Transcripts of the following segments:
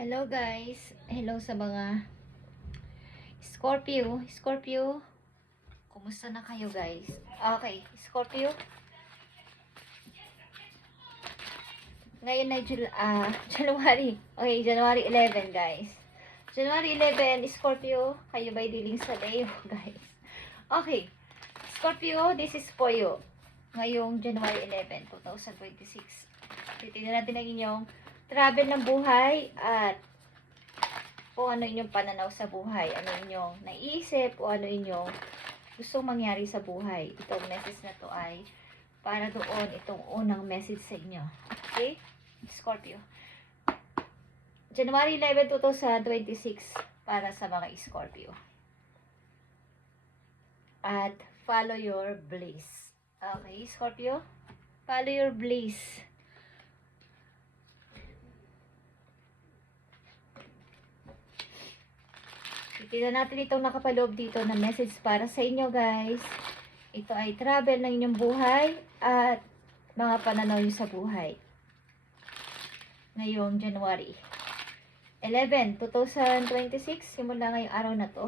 Hello guys. Hello sa mga Scorpio. Kumusta na kayo guys? Okay, Scorpio. Ngayon ay January. Okay, January 11 guys. January 11, Scorpio. Kayo ba'y dealing sa Leo guys? Okay. Scorpio, this is for you. Ngayong January 11, 2026. Titignan natin ang inyong travel ng buhay at kung ano inyong pananaw sa buhay, ano inyong naiisip, o ano inyong gustong mangyari sa buhay. Itong message na to ay para doon, itong unang message sa inyo. Okay? Scorpio. January 11, 2026 para sa mga Scorpio. At follow your bliss. Okay, Scorpio? Follow your bliss. Tignan natin itong nakapaloob dito na message para sa inyo guys. Ito ay travel ng inyong buhay at mga pananaw nyo sa buhay. Ngayong January 11, 2026, simula ngayong araw na to.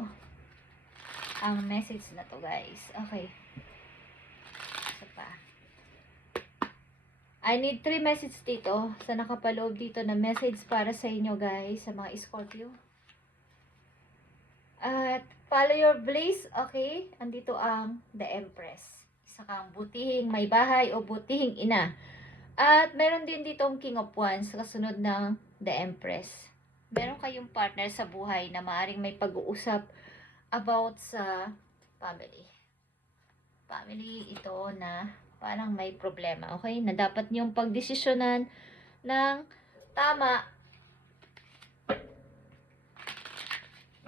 Ang message na to guys. Okay. Isa pa. I need 3 messages dito sa nakapaloob dito na message para sa inyo guys, sa mga Scorpio. At follow your bliss, okay? Andito ang The Empress. Isa kang butihing may bahay o butihing ina. At meron din dito ang King of Wands, kasunod ng The Empress. Meron kayong partner sa buhay na maaring may pag-uusap about sa family. Family ito na parang may problema, okay? Na dapat niyong pagdesisyonan ng tama.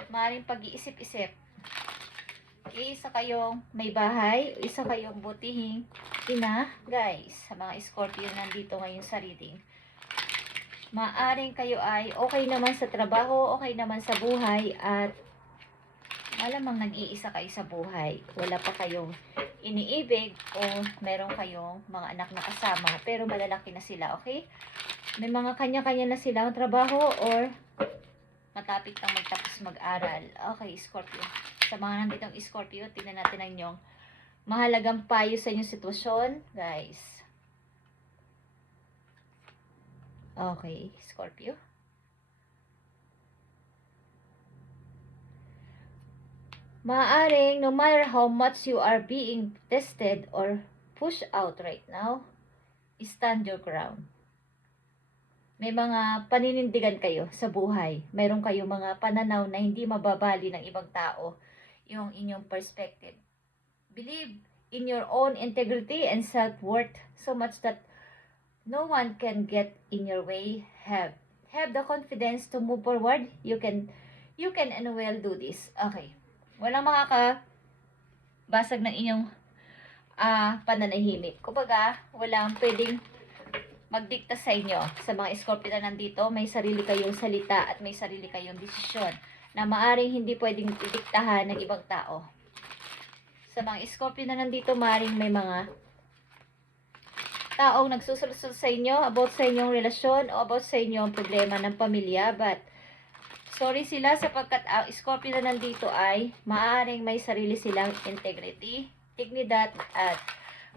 Maaaring pag-iisip-isip. Isa kayong may bahay, isa kayong butihing ina, guys. Sa mga Scorpio nandito ngayon sa reading. Maaaring kayo ay okay naman sa trabaho, okay naman sa buhay, at malamang nag-iisa kayo sa buhay. Wala pa kayong iniibig o meron kayong mga anak na kasama, pero malalaki na sila, okay? May mga kanya-kanya na silang trabaho or matapit ang magtapos mag-aral. Okay, Scorpio. Sa mga nanditong Scorpio, tingnan natin ang inyong mahalagang payo sa inyong sitwasyon, guys. Okay, Scorpio. Maaaring, no matter how much you are being tested or pushed out right now, stand your ground. May mga paninindigan kayo sa buhay. Mayroon kayong mga pananaw na hindi mababali ng ibang tao yung inyong perspective. Believe in your own integrity and self-worth so much that no one can get in your way. Have the confidence to move forward. You can and will do this. Okay. Walang makakabasag ng inyong pananahimik. Kumbaga, walang pwedeng magdikta sa inyo. Sa mga Scorpio na nandito, may sarili kayong salita at may sarili kayong desisyon na maaring hindi pwedeng didiktahan ng ibang tao. Sa mga Scorpio na nandito, maaring may mga taong nagsusulsol sa inyo about sa inyong relasyon o about sa inyong problema ng pamilya, but sorry sila sapagkat ang Scorpio na nandito ay maaring may sarili silang integrity, dignidad at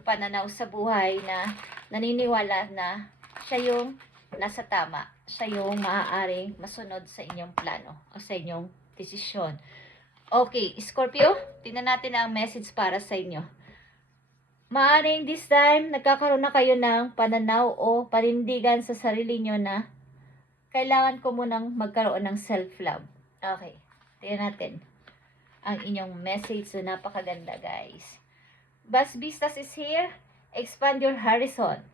pananaw sa buhay na naniniwala na siya yung nasa tama, siya yung maaaring masunod sa inyong plano o sa inyong desisyon. Okay, Scorpio, tingnan natin ang message para sa inyo. Maaaring this time, nagkakaroon na kayo ng pananaw o panindigan sa sarili nyo na kailangan ko munang magkaroon ng self-love. Okay, tingnan natin ang inyong message. So, napakaganda guys. Bas Vistas is here. Expand your horizon.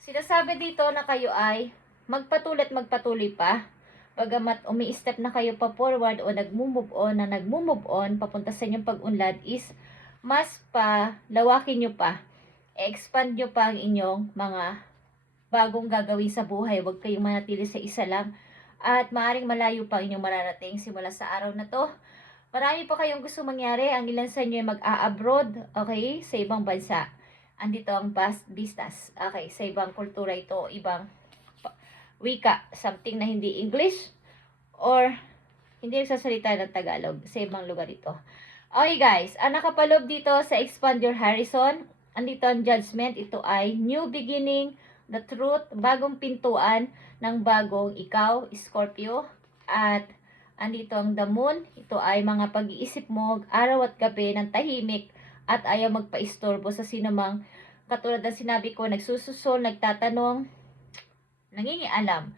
Sinasabi dito na kayo ay magpatuloy pa. Bagamat umi-step na kayo pa forward o nag-move on papunta sa inyong pag-unlad, is mas palawakin nyo pa. Expand nyo pa ang inyong mga bagong gagawin sa buhay. Huwag kayong manatili sa isa lang. At maaring malayo pa inyong mararating simula sa araw na to. Marami pa kayong gusto mangyari. Ang ilan sa inyo ay mag-a-abroad, okay, sa ibang bansa. Andito ang Bas Vistas. Okay, sa ibang kultura ito, ibang wika, something na hindi English, or hindi nagsasalita ng Tagalog sa ibang lugar ito. Okay guys, ang nakapaloob dito sa Expand Your Horizon, andito ang judgment, ito ay new beginning, the truth, bagong pintuan ng bagong ikaw, Scorpio, at andito ang the moon, ito ay mga pag-iisip mo araw at gabi ng tahimik at ayaw magpaistorbo sa sinumang katulad ng sinabi ko, nagsususol, nagtatanong, nangingialam.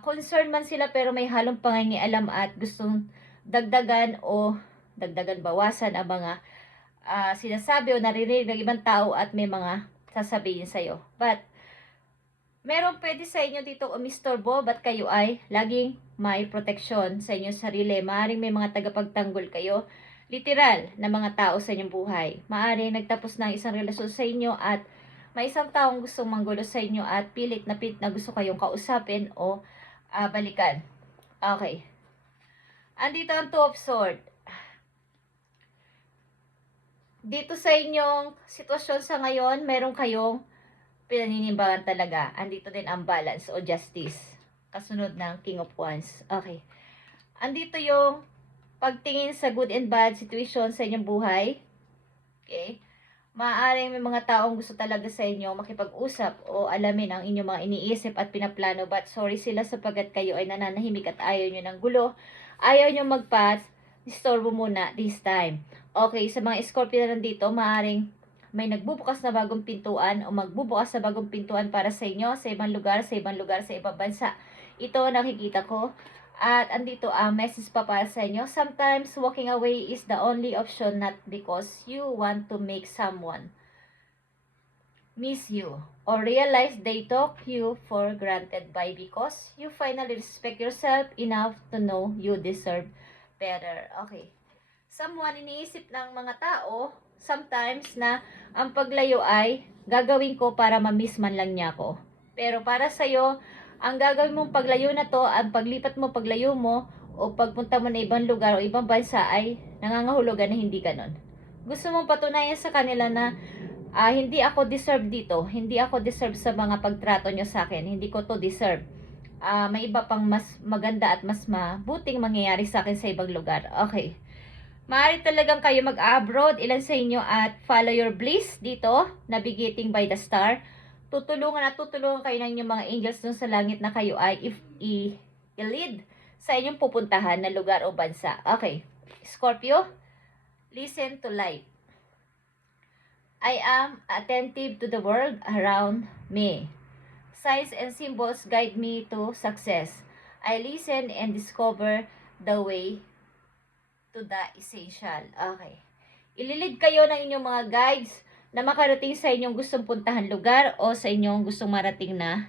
Concerned man sila pero may halong pangingialam at gustong dagdagan o bawasan ang mga sinasabi o naririnig ng ibang tao at may mga sasabihin sa'yo. But, meron pwede sa inyo dito umistorbo, but kayo ay laging may proteksyon sa inyong sarili. Maaring may mga tagapagtanggol kayo, literal na mga tao sa inyong buhay. Maaring nagtapos ng isang relasyon sa inyo at may isang taong gustong manggulo sa inyo at pilit na gusto kayong kausapin o balikan. Okay. Andito ang Two of Swords. Dito sa inyong sitwasyon sa ngayon, meron kayong pinaninibagan talaga. Andito din ang balance o justice. Kasunod ng King of Wands. Okay. Andito yung pagtingin sa good and bad situation sa inyong buhay. Okay. Maaaring may mga taong gusto talaga sa inyo makipag-usap o alamin ang inyong mga iniisip at pinaplano, but sorry sila sapagkat kayo ay nananahimik at ayaw nyo ng gulo. Ayaw nyo mag-pass, istorbo muna this time. Okay, sa mga Scorpio na nandito, maaaring may nagbubukas na bagong pintuan o magbubukas na bagong pintuan para sa inyo sa ibang lugar, sa ibang bansa. Ito nakikita ko. At andito ang message pa para sa inyo. Sometimes walking away is the only option, not because you want to make someone miss you or realize they took you for granted by because you finally respect yourself enough to know you deserve better. Okay. Someone iniisip ng mga tao sometimes na ang paglayo ay gagawin ko para ma-miss man lang niya ako. Pero para sa'yo, ang gagawin mong paglayo na to, ang paglipat mo, paglayo mo, o pagpunta mo na ibang lugar o ibang bansa ay nangangahulugan na hindi ganon. Gusto mong patunayan sa kanila na hindi ako deserve dito, hindi ako deserve sa mga pagtrato nyo sa akin, hindi ko to deserve. May iba pang mas maganda at mas mabuting mangyayari sa akin sa ibang lugar. Okay. Maaari talagang kayo mag-abroad, ilan sa inyo at follow your bliss dito, navigating by the star. Tutulungan kayo ng inyong mga angels dun sa langit na kayo ay i-lead sa inyong pupuntahan na lugar o bansa. Okay. Scorpio, listen to life. I am attentive to the world around me. Signs and symbols guide me to success. I listen and discover the way to the essential. Okay. Ililid kayo ng inyong mga guides na makarating sa inyong gustong puntahan lugar o sa inyong gustong marating na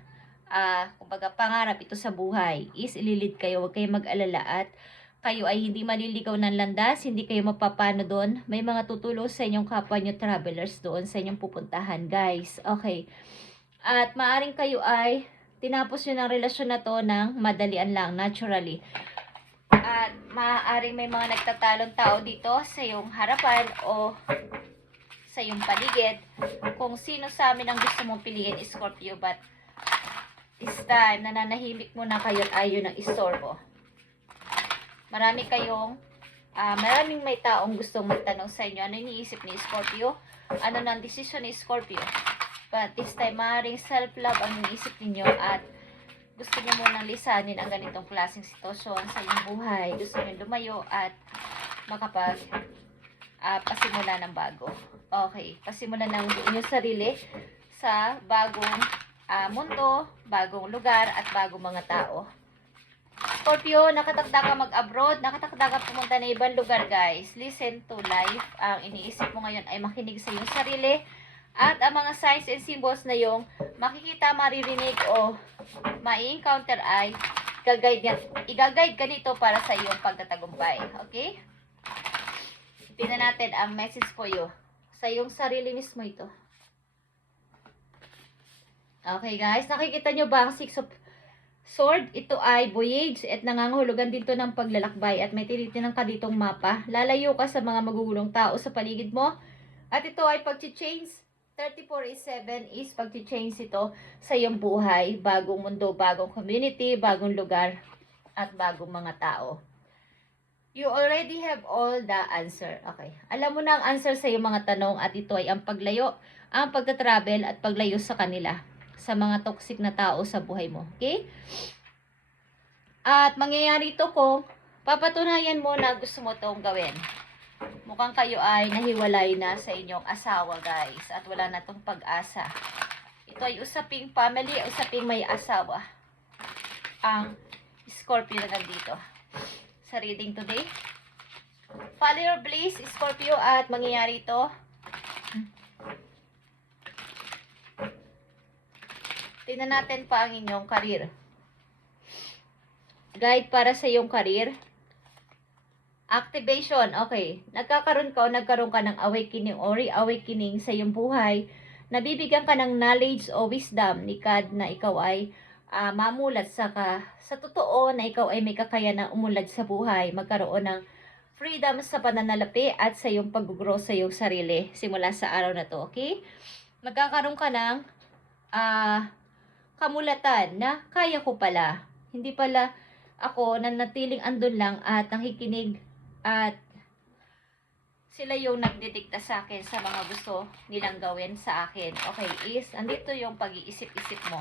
kumbaga pangarap ito sa buhay is ililid kayo, huwag kayong mag-alala at kayo ay hindi maliligaw ng landas, hindi kayo mapapano doon, may mga tutulong sa inyong kapwa nyo travelers doon sa inyong pupuntahan guys. Okay, at maaring kayo ay tinapos nyo ng relasyon na to ng madalian lang, naturally. At maaaring may mga nagtatalong tao dito sa iyong harapan o sa iyong paligid. Kung sino sa amin ang gusto mong piliin, Scorpio, but this time, nananahimik muna kayo at ayaw ng istorbo. Maraming may taong gustong magtanong sa inyo, ano iniisip ni Scorpio? Ano ng desisyon ni Scorpio? But this time, maaaring self-love ang iniisip ninyo at gusto niyo munang lisanin ang ganitong klaseng sitwasyon sa inyong buhay. Gusto niyo lumayo at pasimula ng bago. Okay, pasimula ng inyong sarili sa bagong mundo, bagong lugar, at bagong mga tao. Scorpio, nakatakda ka mag-abroad, nakatakda ka pumunta na ibang lugar guys. Listen to life. Ang iniisip mo ngayon ay makinig sa iyong sarili. At ang mga signs and symbols na yung makikita, maririnig o ma-encounter ay i-guide ka dito para sa iyong pagtatagumpay. Okay? Tingnan natin ang message for you. Sa iyong sarili mismo ito. Okay guys, nakikita nyo ba ang Six of Sword? Ito ay voyage at nangangahulugan dito ng paglalakbay at may tinitinang ka ditong mapa. Lalayo ka sa mga magugulong tao sa paligid mo. At ito ay pag-change 34 is 7 is pag-change ito sa iyong buhay, bagong mundo, bagong community, bagong lugar, at bagong mga tao. You already have all the answer. Okay. Alam mo na ang answer sa iyong mga tanong at ito ay ang paglayo, ang pagta-travel at paglayo sa kanila, sa mga toxic na tao sa buhay mo. Okay? At mangyayari ito kung papatunayan mo na gusto mo itong gawin. Mukhang kayo ay nahiwalay na sa inyong asawa, guys. At wala na itong pag-asa. Ito ay usaping family, usaping may asawa. Ang Scorpio na nandito. Sa reading today. Follow your bliss, Scorpio, at mangyayari ito. Tingnan natin pa ang inyong karir. Guide para sa iyong karir. Activation, okay. Nagkaroon ka ng awakening or reawakening sa iyong buhay. Nabibigyan ka ng knowledge o wisdom ni God na ikaw ay mamulat sa totoo na ikaw ay may kakayahan na umulad sa buhay. Magkaroon ng freedom sa pananalapi at sa iyong pag-grow sa iyong sarili simula sa araw na to, okay? Magkakaroon ka ng kamulatan na kaya ko pala. Hindi pala ako nanatiling andun lang at nakikinig at sila yung nagdidikta sa akin sa mga gusto nilang gawin sa akin. Okay, andito yung pag-iisip-isip mo.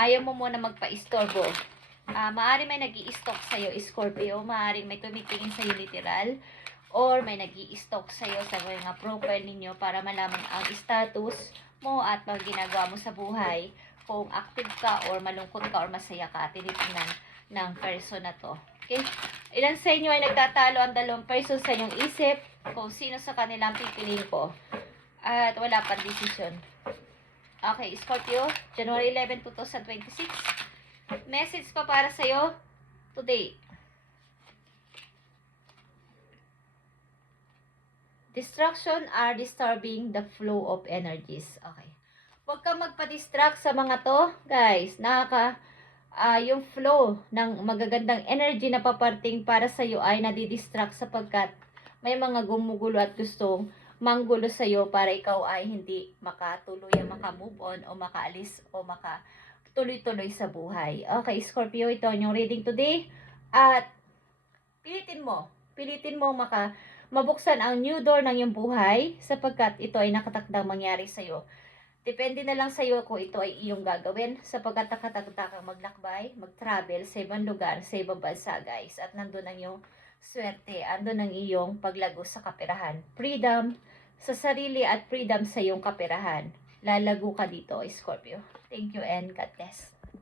Ayaw mo muna magpa-istorbo. Maaaring may nag-i-stalk sa'yo, Scorpio. Maaaring may tumitingin sa'yo literal. Or may nag-i-stalk sa'yo sa mga profile ninyo para malaman ang status mo at mga ginagawa mo sa buhay. Kung active ka or malungkot ka or masaya ka, tinitingnan ng person na to. Okay? Ilan sa inyo ay nagtatalo ang dalawang person sa inyong isip kung sino sa kanilang pipiliin ko. At wala pang decision. Okay, Scorpio, January 11, 2026. Message pa para sa'yo today. Distraction are disturbing the flow of energies. Okay. Huwag kang magpa-distract sa mga to, guys. Yung flow ng magagandang energy na paparting para sa'yo ay nadidistract sapagkat may mga gumugulo at gustong manggulo sa'yo para ikaw ay hindi makatuloy, makamove on o makaalis o makatuloy-tuloy sa buhay. Okay, Scorpio, ito yung reading today. At pilitin mo mabuksan ang new door ng iyong buhay sapagkat ito ay nakatakdang mangyari sa'yo. Depende na lang sa'yo kung ito ay iyong gagawin sapagkat nakatakda kang maglakbay, mag-travel sa ibang lugar, sa ibang bansa, guys. At nandun ang iyong swerte, andun ang iyong paglago sa kaperahan. Freedom sa sarili at freedom sa iyong kaperahan. Lalago ka dito, Scorpio. Thank you and God bless.